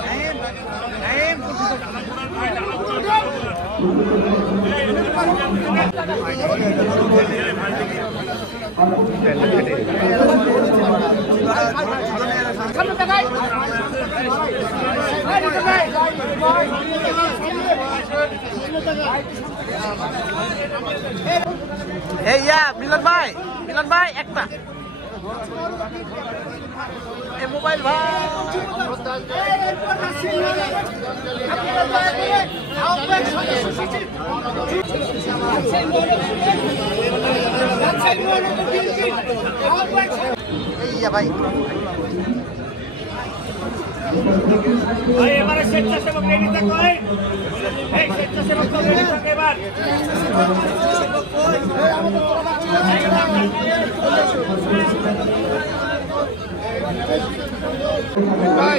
Naim, Naim, এই ইয়া মিলন ভাই মিলন ভাই একটা। মোবাইল ভাই। ভাই ভাই এবারে স্বেচ্ছাসেবক রেডি থাকো এই স্বেচ্ছাসেবক তো রেডি থাকো এবার। ভাই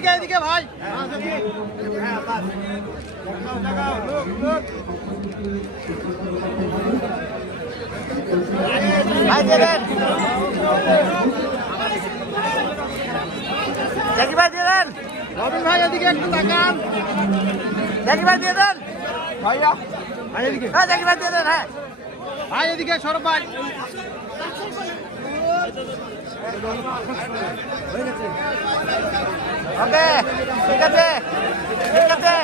এদিকে এদিকে ভাই। ভাই দিয়ে দেন জ্যাকি ভাই দিয়ে দেন। রবিন ভাই এদিকে একটু তাকান। জ্যাকি ভাই দিয়ে দেন। ভাইয়া। ভাই এদিকে হ্যাঁ ভাই দিয়ে দেন হ্যাঁ। ভাই এদিকে সরব ভাই। ওকে ঠিক আছে ঠিক আছে।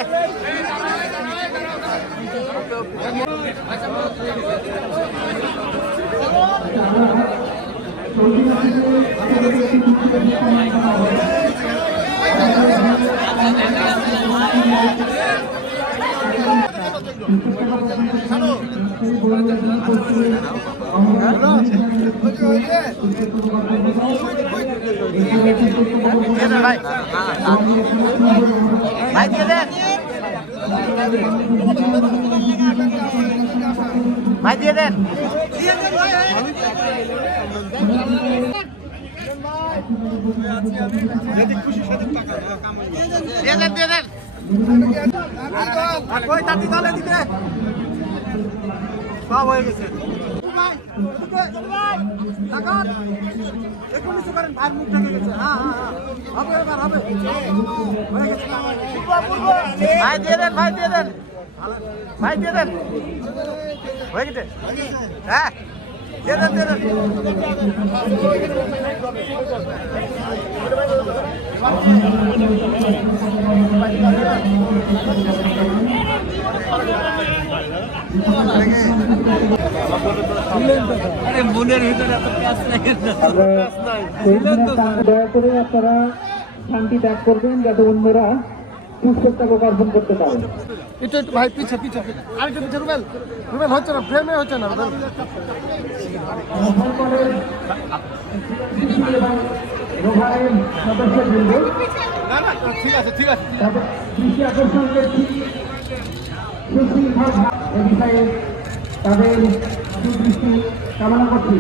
দেন ভাই দিয়ে দেন ভাই দিয়ে দেন দিয়ে দেন দিয়ে দেন ওই তাঁতি দলে সব হয়ে গেছে ভাই দিয়ে দেন ভাই দিয়ে দেন। ভাই দিয়ে দেন। হয়ে গেছে। হ্যাঁ দিয়ে দেন দিয়ে দেন। দয়া করে আপনারা শান্তি ত্যাগ করবেন যাতে অন্যরা অর্জন করতে পারে। একটু একটু ভাই পিছে পিছে পিছে। আরেকটু পিছে রুবেল। রুবেল হচ্ছে না ফ্রেমে হচ্ছে না রুবেল। রোহায়ের সদস্যবৃন্দ না না ঠিক আছে ঠিক আছে কৃষি সুশৃঙ্খল বিষয়ে তাদের সুদৃষ্টি কামনা করছি।